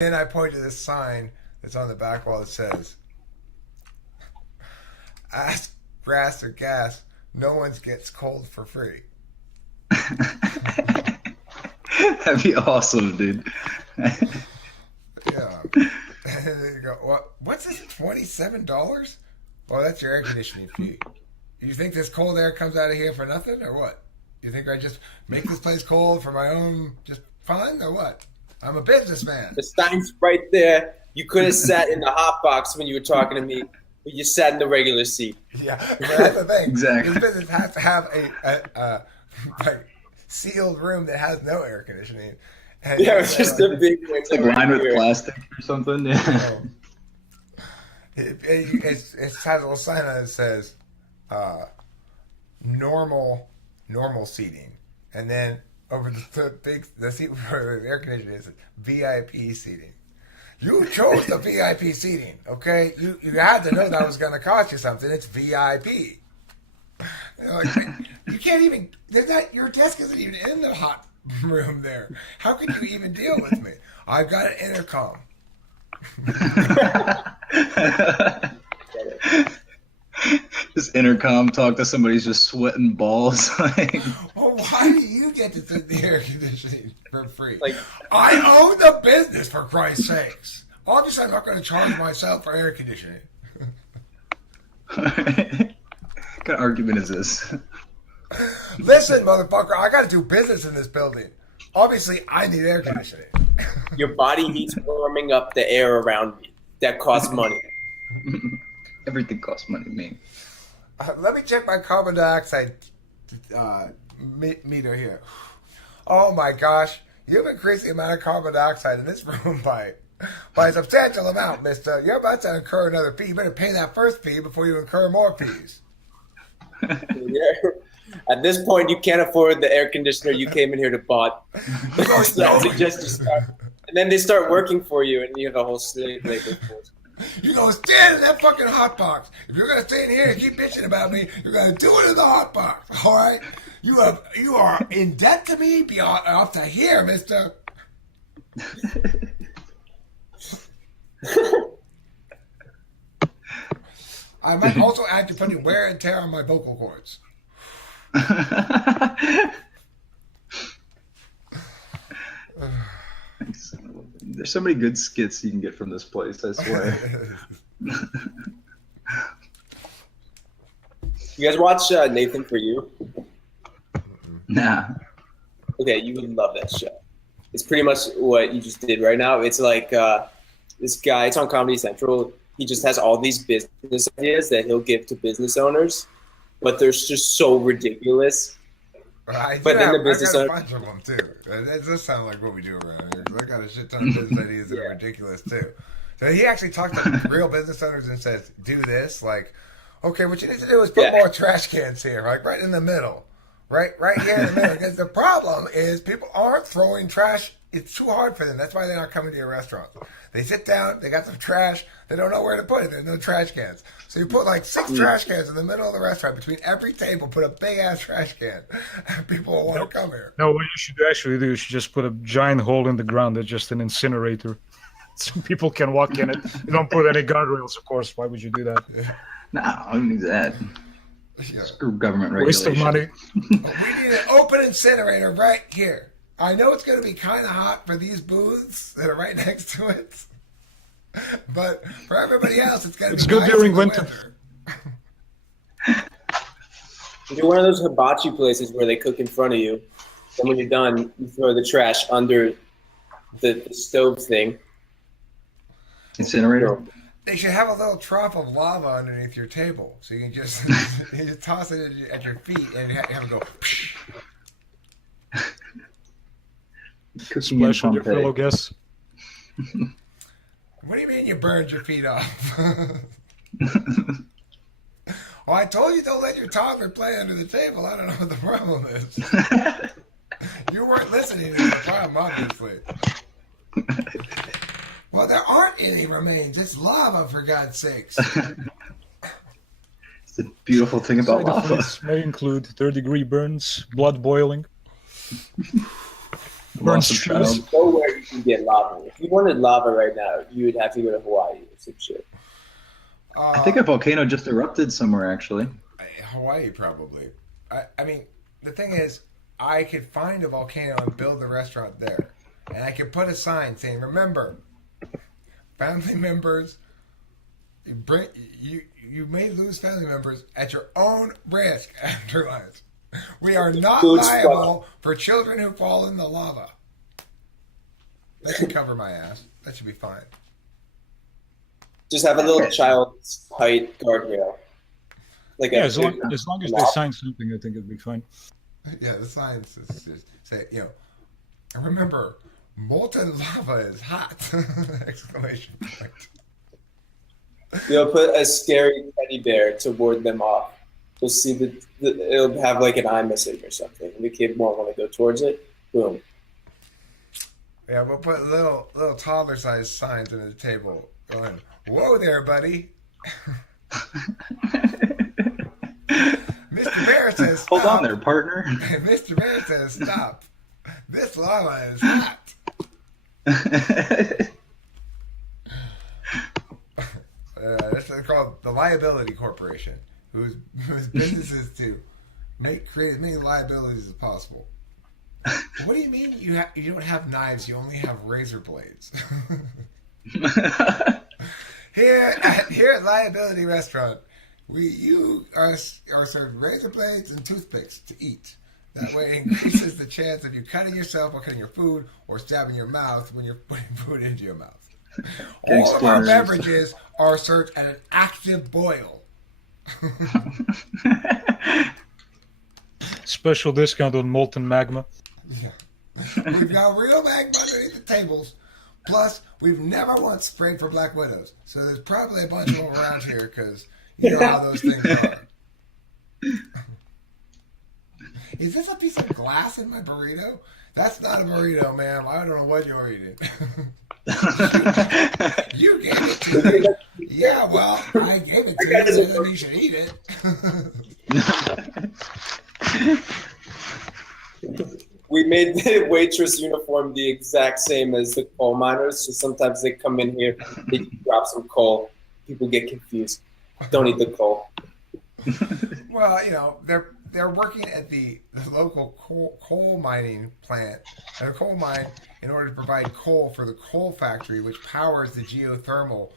Then I point to this sign that's on the back wall that says, "Ask grass or gas. No one gets cold for free." That'd be awesome, dude. Yeah. And then you go, what's this? $27? Well, that's your air conditioning fee. You think this cold air comes out of here for nothing, or what? You think I just make this place cold for my own just fun, or what? I'm a businessman. The sign's right there. You could have sat in the hot box when you were talking to me, but you sat in the regular seat. Yeah, but that's the thing. Exactly. This business has to have a like sealed room that has no air conditioning. And Yeah, it's just a big window. It's like lined with plastic or something. Yeah. It has a little sign on it that says normal seating, and then over the seat for the air conditioning is VIP seating. You chose the VIP seating, okay? You had to know that was going to cost you something. It's VIP. You can't even. Your desk isn't even in the hot room there. How could you even deal with me? I've got an intercom. This intercom talk to somebody's just sweating balls. Well, why do you get to sit in the air conditioning for free? Like, I own the business, for Christ's sakes. Obviously, I'm not going to charge myself for air conditioning. What kind of argument is this? Listen, motherfucker, I got to do business in this building. Obviously, I need air conditioning. your body heat's warming up the air around me. That costs money. Everything costs money, man. Let me check my carbon dioxide meter here. Oh my gosh, you've increased the amount of carbon dioxide in this room by a substantial amount, mister. You're about to incur another fee. You better pay that first fee before you incur more fees. Yeah. At this point, you can't afford the air conditioner you came in here to buy. So I suggest you start. And then they start working for you, and you have a whole slave labor force. You gonna stand in that fucking hot box. If you're gonna stay in here and keep bitching about me, you're gonna do it in the hot box. All right? You are in debt to me. Be off to here, mister. I might also add to putting wear and tear on my vocal cords. There's so many good skits you can get from this place, I swear. You guys watch Nathan For You? Nah. Okay, you would love that show. It's pretty much what you just did right now. It's like this guy, it's on Comedy Central. He just has all these business ideas that he'll give to business owners, but they're just so ridiculous. I But then the got business a owner, bunch of them too. That does sound like what we do around here. I got a shit ton of business ideas that are ridiculous too. So he actually talks to real business owners and says, "Do this." Like, okay, what you need to do is put more trash cans here, like right in the middle, right here in the middle. Because the problem is people aren't throwing trash. It's too hard for them. That's why they're not coming to your restaurant. They sit down, they got some trash, they don't know where to put it. There's no trash cans. So you put like 6 trash cans in the middle of the restaurant. Between every table, put a big ass trash can. People will want to come here. No, what you should actually do is you just put a giant hole in the ground that's just an incinerator. So people can walk in it. You don't put any guardrails, of course. Why would you do that? No, I don't need that. Yeah. Screw government Waste regulation. of money. We need an open incinerator right here. I know it's going to be kind of hot for these booths that are right next to it. But for everybody else, it's going to be good nice during in the winter. you're one of those hibachi places where they cook in front of you. And when you're done, you throw the trash under the stove thing. Incinerator? They should have a little trough of lava underneath your table, so you can just you just toss it at your feet and have it go. Cooking in Splash on your Pompeii. fellow guests. What do you mean you burned your feet off? Well, I told you don't let your toddler play under the table. I don't know what the problem is. You weren't listening to the problem, obviously. Well, there aren't any remains. It's lava, for God's sakes. It's the beautiful thing about Side lava. effects may include third-degree burns, blood boiling. Lost a trees. child. Nowhere you can get lava. If you wanted lava right now, you would have to go to Hawaii or some shit. I think a volcano just erupted somewhere, actually. Hawaii, probably. I mean, the thing is, I could find a volcano and build a restaurant there. And I could put a sign saying, remember, family members, you may lose family members at your own risk afterwards. We are not liable for children who fall in the lava. That should cover my ass. That should be fine. Just have a little child's height guardrail. Like Yeah, as long as they sign something, I think it'd be fine. Yeah, the signs just say, remember, molten lava is hot! Exclamation point. You'll put a scary teddy bear to ward them off. You'll see it'll have like an eye message or something. The kid won't want to go towards it. Boom. Yeah, we'll put little toddler-sized signs under the table going, whoa there, buddy! Mr. Bear says stop. Hold on there, partner. Mr. Bear says stop. This lava is hot. This is called the Liability Corporation, whose business is to create as many liabilities as possible. What do you mean you don't have knives? You only have razor blades. Here at Liability Restaurant, you are served razor blades and toothpicks to eat. That way it increases the chance of you cutting yourself while cutting your food or stabbing your mouth when you're putting food into your mouth. All of our beverages are served at an active boil. Special discount on molten magma. Yeah. We've got real magma underneath the tables. Plus, we've never once sprayed for black widows. So there's probably a bunch of them around here because you know how those things are. Is this a piece of glass in my burrito? That's not a burrito, ma'am. I don't know what you're eating. You gave it to me. Yeah, well, I gave it to you, so then you should eat it. We made the waitress uniform the exact same as the coal miners. So sometimes they come in here, they drop some coal. People get confused. Don't eat the coal. Well, they're working at the local coal mining plant, a coal mine, in order to provide coal for the coal factory, which powers the geothermal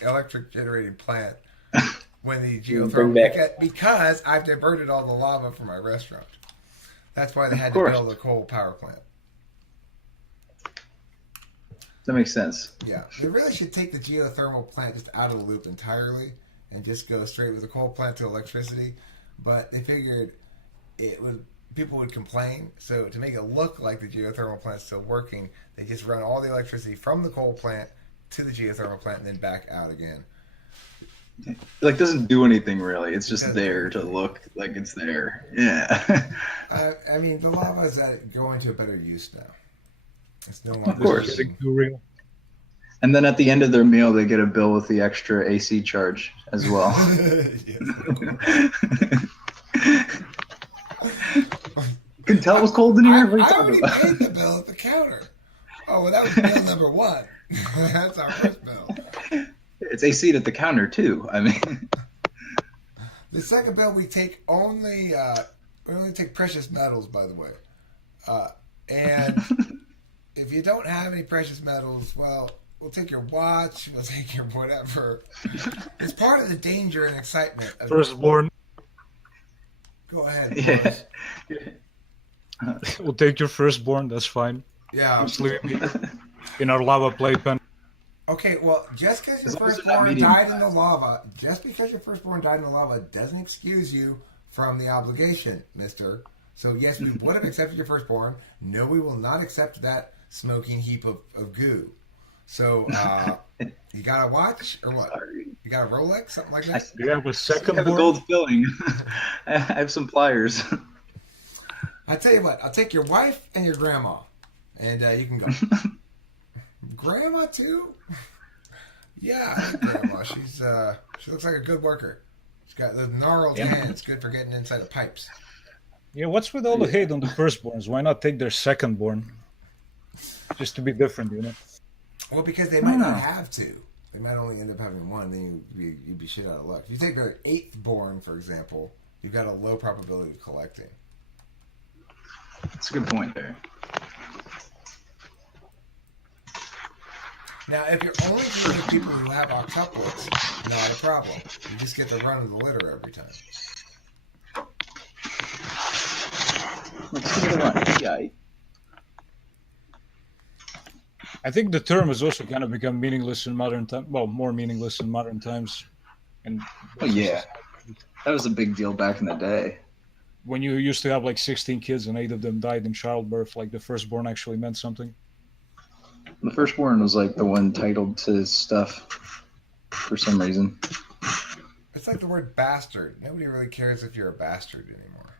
electric generating plant. When the geothermal, because I've diverted all the lava from my restaurant. That's why they had to build a coal power plant. That makes sense. Yeah, they really should take the geothermal plant just out of the loop entirely and just go straight with the coal plant to electricity. But they figured people would complain, so to make it look like the geothermal plant's still working, they just run all the electricity from the coal plant to the geothermal plant and then back out again. Like, doesn't do anything really. It's just there to look like it's there. Yeah. I mean, the lava is going to a better use now. It's no longer. Of course. Real. And then at the end of their meal, they get a bill with the extra AC charge as well. You can tell it was cold in here. I already paid the bill at the counter. Oh, well, that was bill number one. That's our first bill. It's AC at the counter too. I mean, the second bill we only take precious metals, by the way, and if you don't have any precious metals, well, we'll take your watch, we'll take your whatever. It's part of the danger and excitement of Firstborn. Go ahead. yeah. We'll take your firstborn. That's fine. Yeah. Just leave it in our lava playpen. Okay, well, just because your As long as firstborn it's died not in the lava, doesn't excuse you from the obligation, mister. So, yes, we would have accepted your firstborn. No, we will not accept that smoking heap of goo. So, you got a watch or what? You got a Rolex, something like that? Do you have a I second have a born? gold filling. I have some pliers. I tell you what, I'll take your wife and your grandma, and you can go. Grandma too? Yeah, I like grandma. She looks like a good worker. She's got those gnarled hands, good for getting inside of pipes. Yeah, what's with all the hate on the firstborns? Why not take their secondborn? just to be different, you know. Well, because they might not have two. They might only end up having one. Then you'd be shit out of luck. If you take the 8th born, for example, you've got a low probability of collecting. That's a good point there. Now, if you're only dealing with people who have octuplets, not a problem. You just get the run of the litter every time. Let's give it a run. Yeah. I think the term has also kind of become meaningless in modern times. Well, more meaningless in modern times. And Oh yeah, that was a big deal back in the day. when you used to have like 16 kids and 8 of them died in childbirth, like the firstborn actually meant something. The firstborn was like the one titled to stuff for some reason. It's like the word bastard. Nobody really cares if you're a bastard anymore.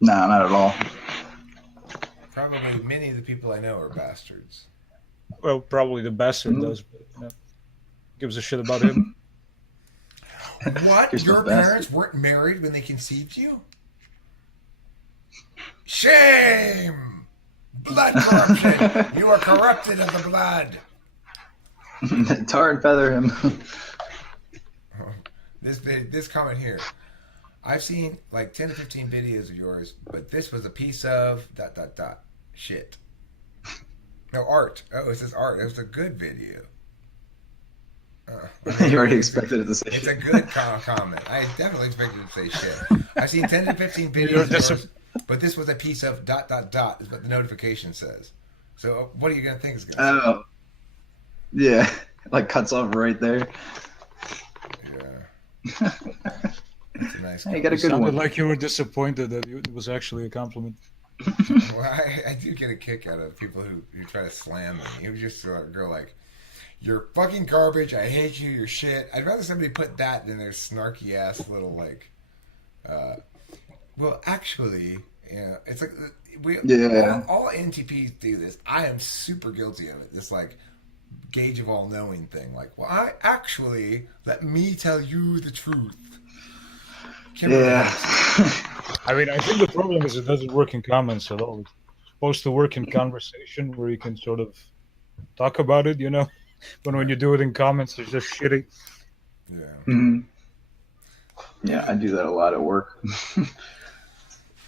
Nah, not at all. Probably many of the people I know are bastards. Well, probably the bastard does, but gives a shit about him. What? Here's Your the bastard. parents weren't married when they conceived you? Shame! Blood corruption! You are corrupted of the blood! Tar and feather him. This comment here. I've seen like 10 to 15 videos of yours, but this was a piece of ... shit. No, art. Oh, it says art. It was a good video. You already expected it to say It's shit. a good comment. I definitely expected it to say shit. I've seen 10 to 15 videos of yours, but this was a piece of ... is what the notification says. So what are you going to think is going to say? Oh. Yeah. Like cuts off right there. Yeah. That's a nice Hey, you got a It good sounded one. like you were disappointed that it was actually a compliment. Well, I do get a kick out of people who try to slam me. You just go like, "You're fucking garbage. I hate you. You're shit." I'd rather somebody put that than their snarky ass little like. Well, actually, it's like all NTPs do this. I am super guilty of it. This like gauge of all knowing thing. Like, well, let me tell you the truth. Yeah. I mean, I think the problem is it doesn't work in comments at all. It's supposed to work in conversation where you can sort of talk about it, you know? But when you do it in comments, it's just shitty. Yeah. Mm-hmm. Yeah, I do that a lot at work.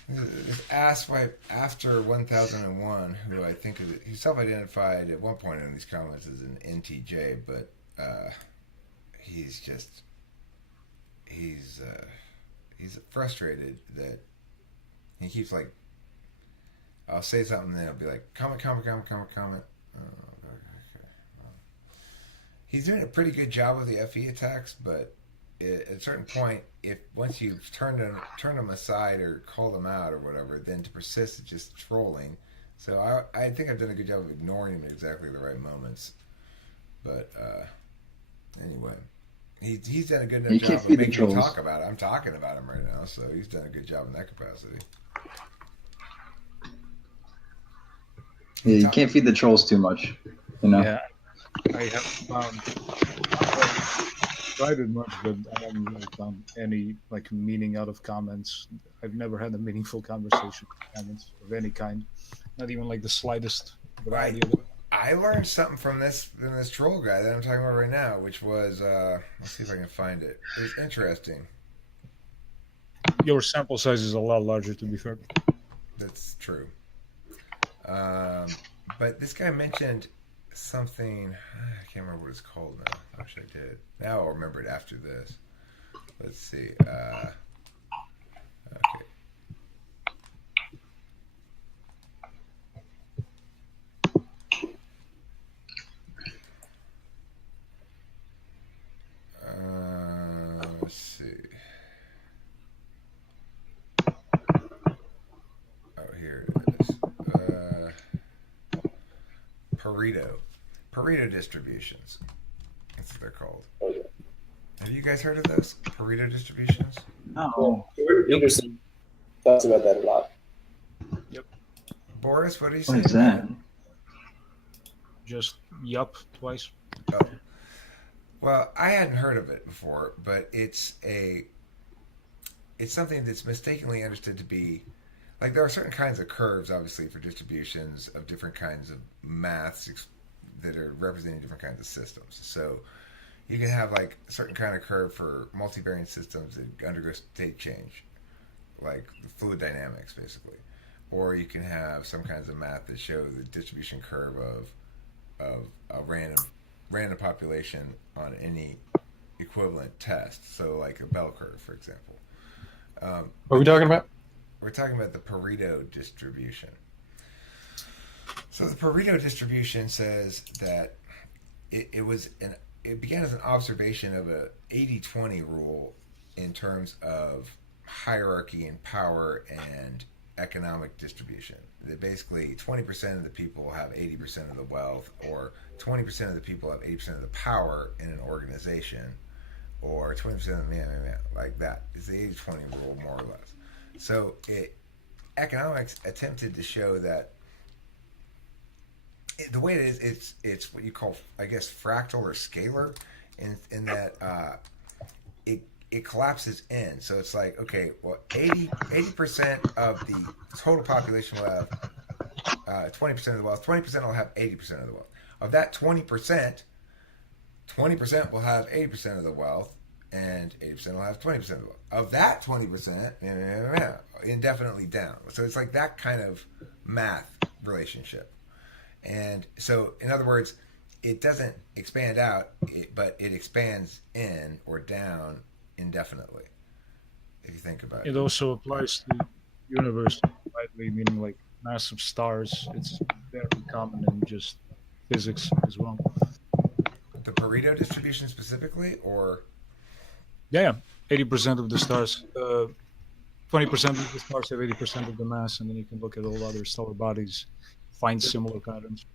This asswipe after 1001, who I think he self-identified at one point in these comments as an NTJ, but he's frustrated that he keeps like, I'll say something and then I'll be like, comment. Oh, okay. He's doing a pretty good job with the FE attacks, but at a certain point, once you've turned them aside or call them out or whatever, then to persist is just trolling. So I think I've done a good job of ignoring him at exactly the right moments. But anyway, he's done a good enough job of making me talk about it. I'm talking about him right now, so he's done a good job in that capacity. Yeah, you can't feed the trolls too much, you know? Yeah, I have found... tried it much, but I haven't really found any like meaning out of comments. I've never had a meaningful conversation with comments of any kind, not even like the slightest variety of it. I learned something from this troll guy that I'm talking about right now, which was let's see if I can find it. It was interesting. Your sample size is a lot larger, to be fair. That's true. But this guy mentioned something. I can't remember what it's called now. I wish I did. Now I'll remember it after this. Let's see. Okay. Let's see. Oh, here it is. Pareto distributions. That's what they're called. Have you guys heard of those Pareto distributions? No. Peterson talks about that a lot. Yep. Boris, what do you say? What is that? Just yup twice. Oh. Well, I hadn't heard of it before, but it's something that's mistakenly understood to be like there are certain kinds of curves, obviously, for distributions of different kinds of maths that are representing different kinds of systems. So you can have like a certain kind of curve for multivariate systems that undergo state change, like fluid dynamics, basically. Or you can have some kinds of math that show the distribution curve of a random population on any equivalent test. So like a bell curve, for example. What are we talking about? We're talking about the Pareto distribution. So the Pareto distribution says that it began as an observation of a 80-20 rule in terms of hierarchy and power and economic distribution. That basically 20% of the people have 80% of the wealth, or 20% of the people have 80% of the power in an organization, or 20% of the like that. It's the 80-20 rule, more or less. So economics attempted to show that the way it is, it's what you call, I guess, fractal or scalar, in that it collapses in. So it's like, okay, well, 80% of the total population will have 20% of the wealth. 20% will have 80% of the wealth. Of that 20% will have 80% of the wealth, and 80% will have 20% of the wealth. Of that 20%, indefinitely down. So it's like that kind of math relationship. And so, in other words, it doesn't expand out, but it expands in or down indefinitely, if you think about it. It also applies to the universe widely, meaning like massive stars. It's very common in just physics as well. The Pareto distribution specifically, or? Yeah, 80% of the stars, 20% of the stars have 80% of the mass, and then you can look at all other stellar bodies, find similar patterns.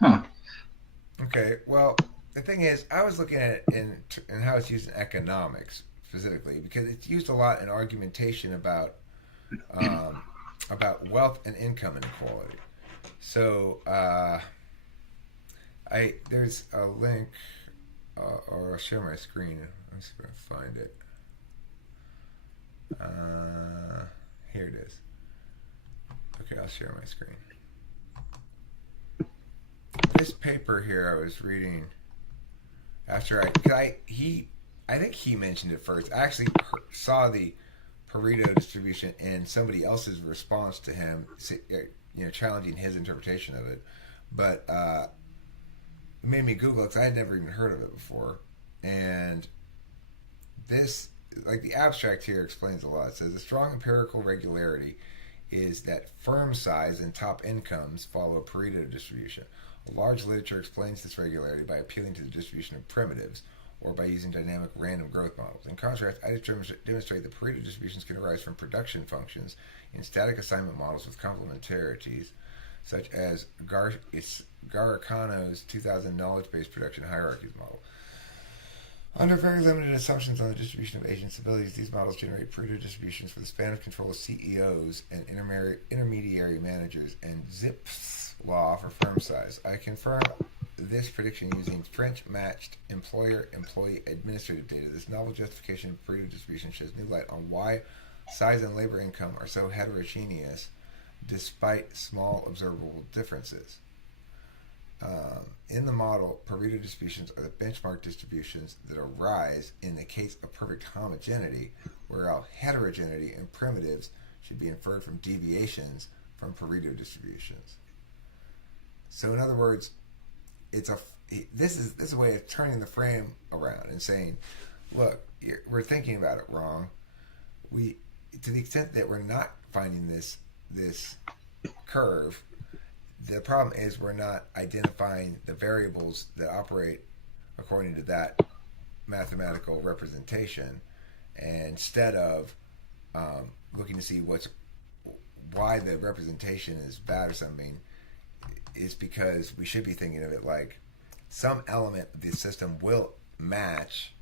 Huh. Okay, well, the thing is, I was looking at it in how it's used in economics specifically, because it's used a lot in argumentation about wealth and income inequality. So there's a link, or I'll share my screen. I'm just gonna find it. Here it is. Okay, I'll share my screen. This paper here I was reading after I think he mentioned it first. I actually saw the Pareto distribution in somebody else's response to him, challenging his interpretation of it. But it made me Google it because I had never even heard of it before. And this, like the abstract here, explains a lot. It says a strong empirical regularity is that firm size and top incomes follow a Pareto distribution. A large literature explains this regularity by appealing to the distribution of primitives, or by using dynamic random growth models. In contrast, I demonstrate that Pareto distributions can arise from production functions in static assignment models with complementarities, such as Garicano's 2000 knowledge-based production hierarchies model. Under very limited assumptions on the distribution of agents' abilities, these models generate Pareto distributions for the span of control of CEOs and intermediary managers, and Zipf's law for firm size. I confirm this prediction using French-matched employer-employee administrative data. This novel justification of Pareto distribution sheds new light on why size and labor income are so heterogeneous despite small observable differences. In the model, Pareto distributions are the benchmark distributions that arise in the case of perfect homogeneity, whereas heterogeneity and primitives should be inferred from deviations from Pareto distributions. So, in other words, this is a way of turning the frame around and saying, look, we're thinking about it wrong. To the extent that we're not finding this curve, the problem is we're not identifying the variables that operate according to that mathematical representation, and instead of looking to see why the representation is bad or something, is because we should be thinking of it like some element of the system will match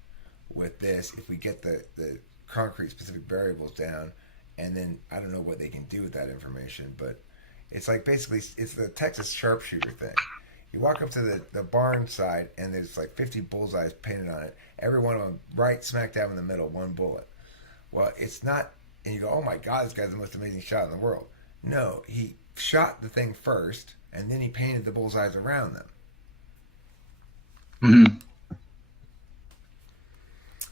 with this if we get the concrete specific variables down, and then I don't know what they can do with that information, but it's like basically it's the Texas sharpshooter thing. You walk up to the barn side and there's like 50 bullseyes painted on it. Every one of them right smack dab in the middle, one bullet. Well, it's not and you go, oh my God, this guy's the most amazing shot in the world. No, he shot the thing first, and then he painted the bullseyes around them. Mm-hmm.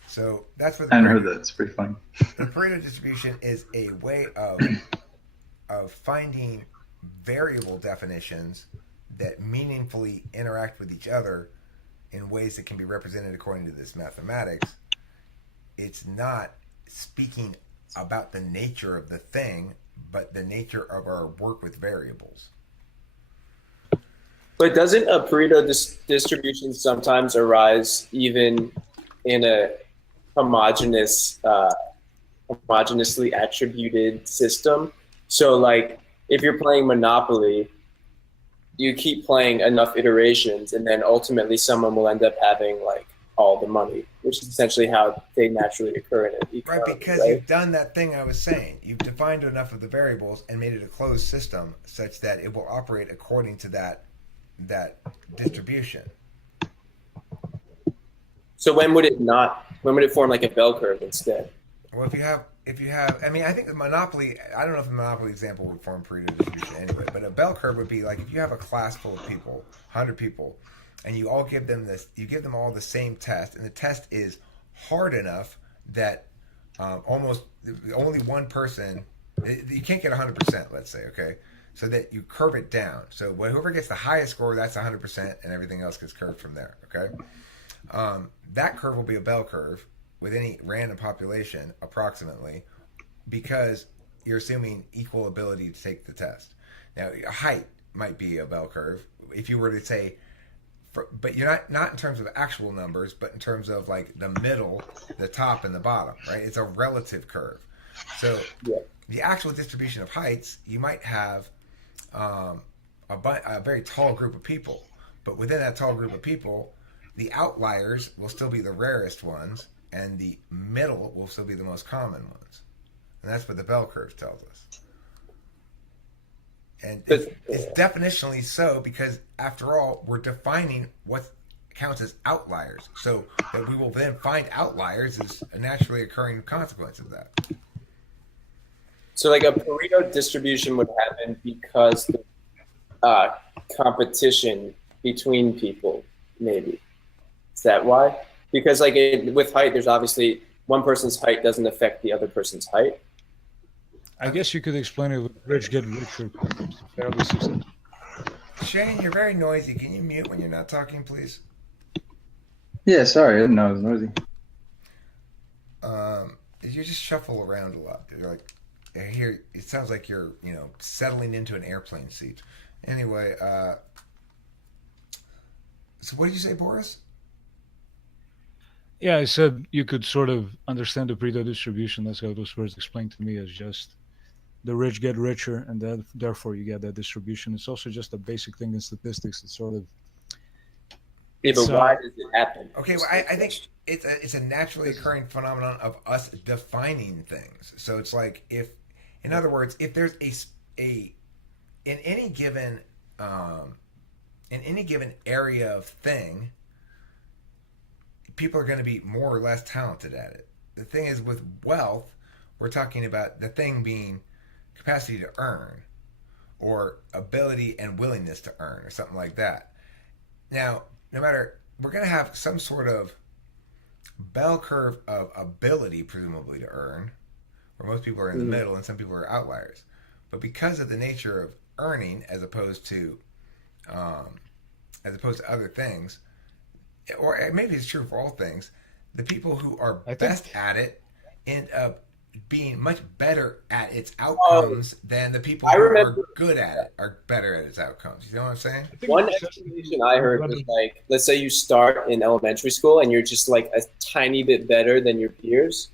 So that's what I hadn't heard that. It's pretty funny. the Pareto distribution is a way of finding variable definitions that meaningfully interact with each other in ways that can be represented according to this mathematics. It's not speaking about the nature of the thing, but the nature of our work with variables. But doesn't a Pareto distribution sometimes arise even in a homogeneously attributed system? So like if you're playing Monopoly, you keep playing enough iterations and then ultimately someone will end up having like all the money, which is essentially how they naturally occur in an economy. Right, because you've done that thing I was saying. You've defined enough of the variables and made it a closed system such that it will operate according to that distribution. So when would it form like a bell curve instead? Well, if you have, I mean, I think the Monopoly, I don't know if the Monopoly example would form Pareto distribution anyway, but a bell curve would be like if you have a class full of people, 100 people, and you all give them you give them all the same test, and the test is hard enough that almost only one person, you can't get 100%, let's say, okay? So that you curve it down. So whoever gets the highest score, that's 100%, and everything else gets curved from there, okay? That curve will be a bell curve with any random population, approximately, because you're assuming equal ability to take the test. Now, height might be a bell curve. If you were to say, but you're not in terms of actual numbers, but in terms of like the middle, the top, and the bottom, right? It's a relative curve. So the actual distribution of heights, you might have a very tall group of people, but within that tall group of people, the outliers will still be the rarest ones, and the middle will still be the most common ones. And that's what the bell curve tells us. And it's definitionally so because, after all, we're defining what counts as outliers. So that we will then find outliers is a naturally occurring consequence of that. So like a Pareto distribution would happen because the competition between people, maybe. Is that why? Because like with height, there's obviously one person's height doesn't affect the other person's height. I guess you could explain it with rich get richer. Fairly successful. Shane, you're very noisy. Can you mute when you're not talking, please? Yeah, sorry, I didn't know it was noisy. You just shuffle around a lot. You're like, here, it sounds like you're, settling into an airplane seat. Anyway, so what did you say, Boris? Yeah, I said you could sort of understand the Pareto distribution. That's how it was first explained to me, as just the rich get richer, and then therefore you get that distribution. It's also just a basic thing in statistics. It's sort of. Yeah, but why does it happen? Okay, well, I think it's a naturally occurring phenomenon of us defining things. So it's like in other words, if there's in any given area of thing, people are going to be more or less talented at it. The thing is, with wealth, we're talking about the thing being capacity to earn, or ability and willingness to earn, or something like that. Now, no matter, we're going to have some sort of bell curve of ability, presumably, to earn, where most people are in the middle and some people are outliers. But because of the nature of earning, as opposed to other things, or maybe it's true for all things, the people who are best at it end up being much better at its outcomes than the people who are good at it are better at its outcomes. You know what I'm saying? One explanation I heard was like, let's say you start in elementary school and you're just like a tiny bit better than your peers.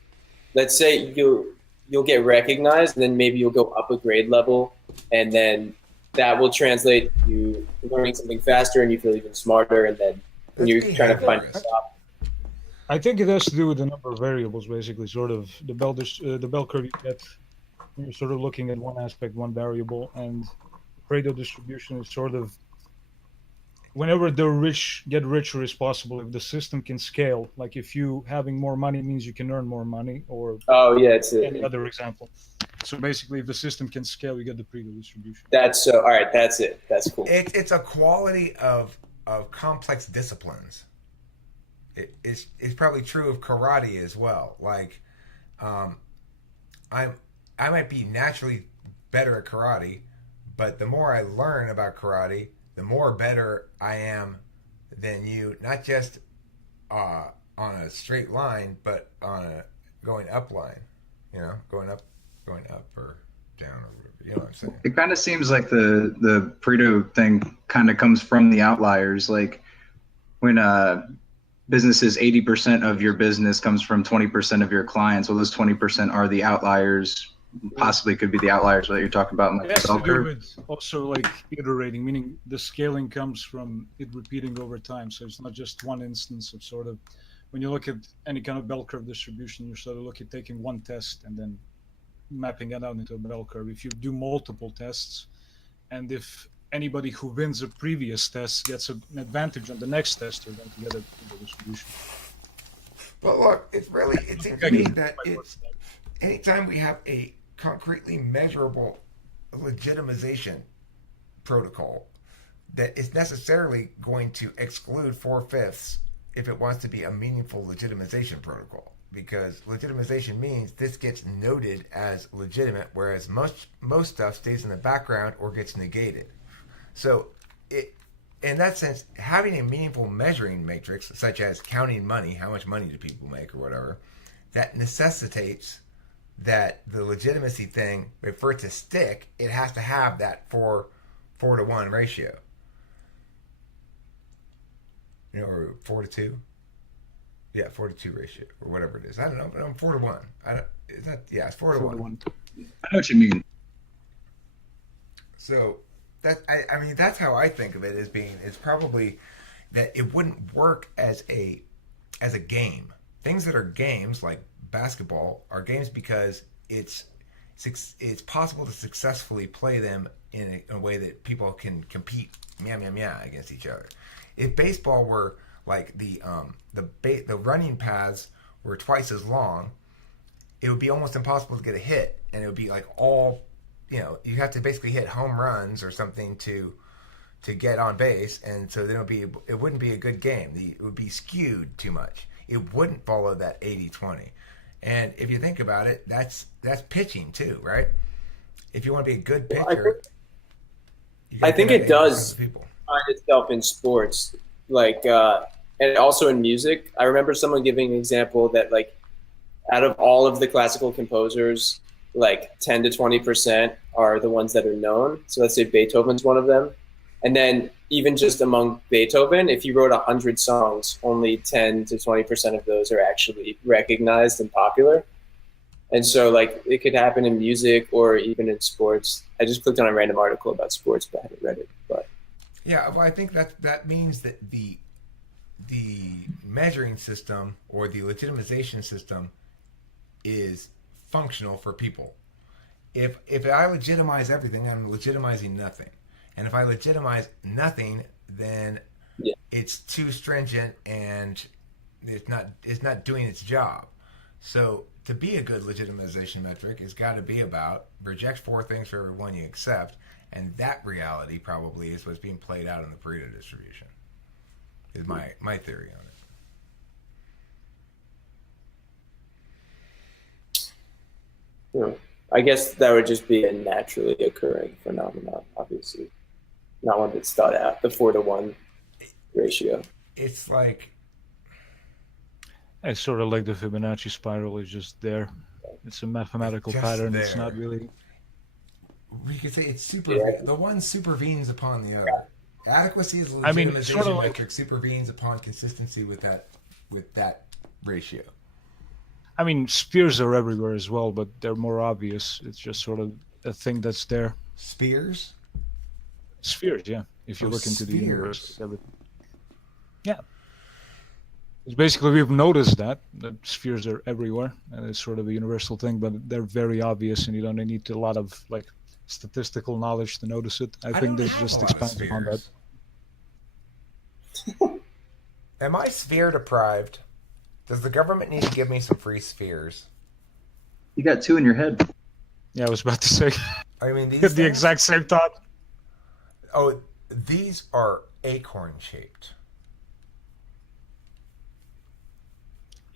Let's say you'll get recognized, and then maybe you'll go up a grade level, and then that will translate to you learning something faster, and you feel even smarter, and then when you're trying to find yourself. I think it has to do with the number of variables, basically. Sort of the bell curve you get when you're sort of looking at one aspect, one variable, and Pareto distribution is sort of whenever the rich get richer is possible, if the system can scale, like if you having more money means you can earn more money, or Oh yeah, it's any other example. So basically, if the system can scale, you get the Pareto distribution. that's so. All right, that's it. That's cool. It's a quality of complex disciplines. It's probably true of karate as well. Like, I might be naturally better at karate, but the more I learn about karate, the more better I am than you. Not just on a straight line, but on a going up line. You know, going up or down, or you know what I'm saying. It kind of seems like the Pareto thing kind of comes from the outliers. Like when businesses, 80% of your business comes from 20% of your clients. Well, those 20% are the outliers. Possibly could be the outliers that you're talking about in like It has the bell to do curve. with also like iterating, meaning the scaling comes from it repeating over time. So it's not just one instance of sort of, when you look at any kind of bell curve distribution, you sort of look at taking one test and then mapping it out into a bell curve. If you do multiple tests, and if anybody who wins a previous test gets an advantage on the next test, you're going to get a Pareto distribution. But look, it seems to me that it's anytime we have a concretely measurable legitimization protocol that is necessarily going to exclude 4/5 if it wants to be a meaningful legitimization protocol, because legitimization means this gets noted as legitimate, whereas most stuff stays in the background or gets negated. So in that sense, having a meaningful measuring matrix, such as counting money, how much money do people make or whatever, that necessitates that the legitimacy thing, for it to stick, it has to have that 4-to-1 ratio. You know, or 4-to-2. Yeah, 4-to-2 ratio or whatever it is. I don't know, but I'm 4-to-1. It's 4-to-1. I know what you mean. So I mean that's how I think of it as being. It's probably that it wouldn't work as a game. Things that are games like basketball are games because it's possible to successfully play them in a way that people can compete against each other. If baseball were like the running paths were twice as long, it would be almost impossible to get a hit, and it would be like all, you know, you have to basically hit home runs or something to get on base, and so then it wouldn't be a good game. It would be skewed too much. It wouldn't follow that 80-20. And if you think about it, that's pitching too, right? If you want to be a good pitcher, I think it does find itself in sports, like and also in music. I remember someone giving an example that like out of all of the classical composers, like 10 to 20% are the ones that are known. So let's say Beethoven's one of them. And then even just among Beethoven, if he wrote 100 songs, only 10 to 20% of those are actually recognized and popular. And so like it could happen in music or even in sports. I just clicked on a random article about sports, but I haven't read it. But yeah, well, I think that means that the measuring system or the legitimization system is functional for people. If I legitimize everything, I'm legitimizing nothing. And if I legitimize nothing, then it's too stringent and it's not doing its job. So to be a good legitimization metric, it's got to be about reject 4 things for every one you accept, and that reality probably is what's being played out in the Pareto distribution. Is my theory on it. Yeah. I guess that would just be a naturally occurring phenomenon, obviously. Not one that's thought out, the 4-to-1 ratio. It's like... It's sort of like the Fibonacci spiral is just there. It's a mathematical pattern. There. It's not really... We could say it's the one supervenes upon the other. Adequacy is a legitimization sort of metric supervenes upon consistency with that ratio. I mean, spheres are everywhere as well, but they're more obvious. It's just sort of a thing that's there. Spheres? Spheres, yeah. If you look into the universe, everything. Yeah. It's basically, we've noticed that spheres are everywhere, and it's sort of a universal thing, but they're very obvious, and you don't need a lot of like statistical knowledge to notice it. I think this just expands upon that. Am I sphere deprived? Does the government need to give me some free spheres? You got two in your head. Yeah, I was about to say I mean, these the things? exact same thought. Oh, these are acorn shaped.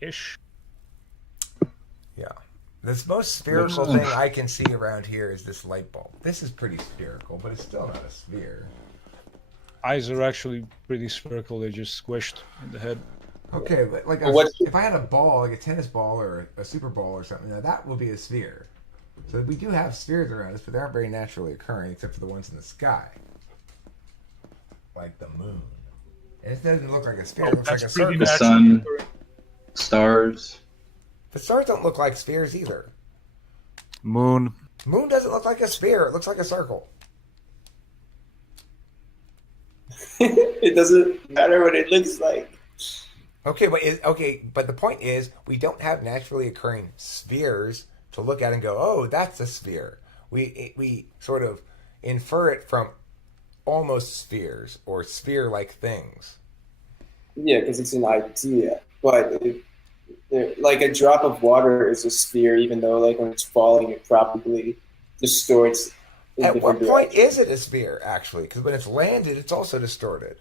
Ish. Yeah. This most spherical thing I can see around here is this light bulb. This is pretty spherical, but it's still not a sphere. Eyes are actually pretty spherical. They're just squished in the head. Okay, but like if I had a ball, like a tennis ball or a super ball or something, now that would be a sphere. So we do have spheres around us, but they aren't very naturally occurring except for the ones in the sky. Like the moon. And it doesn't look like a sphere, it looks like a circle. The sun, stars. The stars don't look like spheres either. Moon. Moon doesn't look like a sphere, it looks like a circle. It doesn't matter what it looks like. Okay, but the point is, we don't have naturally occurring spheres to look at and go, "Oh, that's a sphere." We sort of infer it from almost spheres or sphere-like things. Yeah, because it's an idea. But like a drop of water is a sphere, even though like when it's falling, it probably distorts. At what point is it a sphere, actually? Because when it's landed, it's also distorted.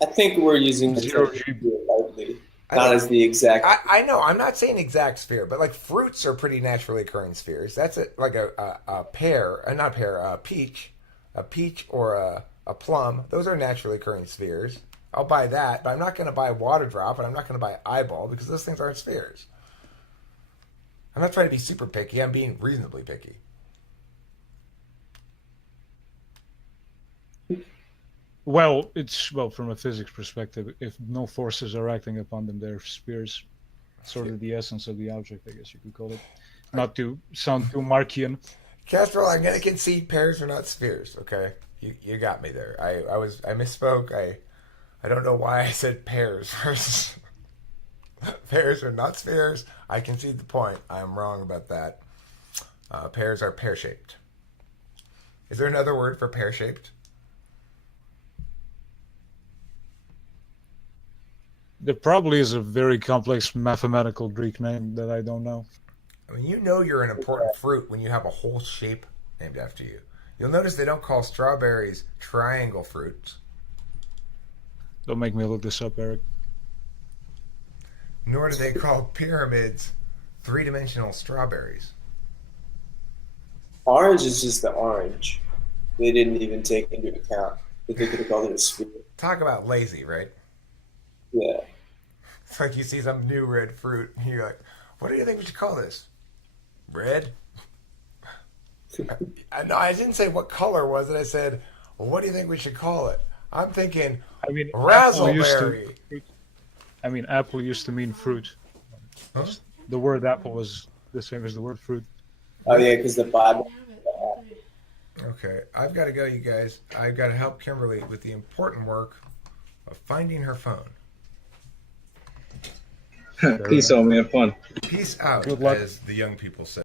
I think we're using the Zero term G. sphere lightly, not as the exact. I know. I'm not saying exact sphere, but like fruits are pretty naturally occurring spheres. That's like a pear, not a pear, a peach or a plum. Those are naturally occurring spheres. I'll buy that, but I'm not going to buy a water drop, and I'm not going to buy eyeball because those things aren't spheres. I'm not trying to be super picky. I'm being reasonably picky. Well, from a physics perspective, if no forces are acting upon them, they're spheres. Sort of the essence of the object, I guess you could call it. Not to sound too Markian. Castro, I'm going to concede pears are not spheres. Okay, you got me there. I misspoke. I don't know why I said pears first. Pears are not spheres. I concede the point. I'm wrong about that. Pears are pear-shaped. Is there another word for pear-shaped? There probably is a very complex mathematical Greek name that I don't know. I mean, you know you're an important fruit when you have a whole shape named after you. You'll notice they don't call strawberries triangle fruits. Don't make me look this up, Eric. Nor do they call pyramids three-dimensional strawberries. Orange is just the orange. They didn't even take into account that they could have called it a sphere. Talk about lazy, right? Yeah. It's like you see some new red fruit, and you're like, what do you think we should call this? Red? No, I didn't say what color was it. I said, well, what do you think we should call it? I'm thinking razzleberry. Apple used to mean fruit. Huh? The word apple was the same as the word fruit. Oh yeah, because the Bible. Okay, I've got to go, you guys. I've got to help Kimberly with the important work of finding her phone. Peace out, man. Fun. Peace out, Good luck. as the young people say.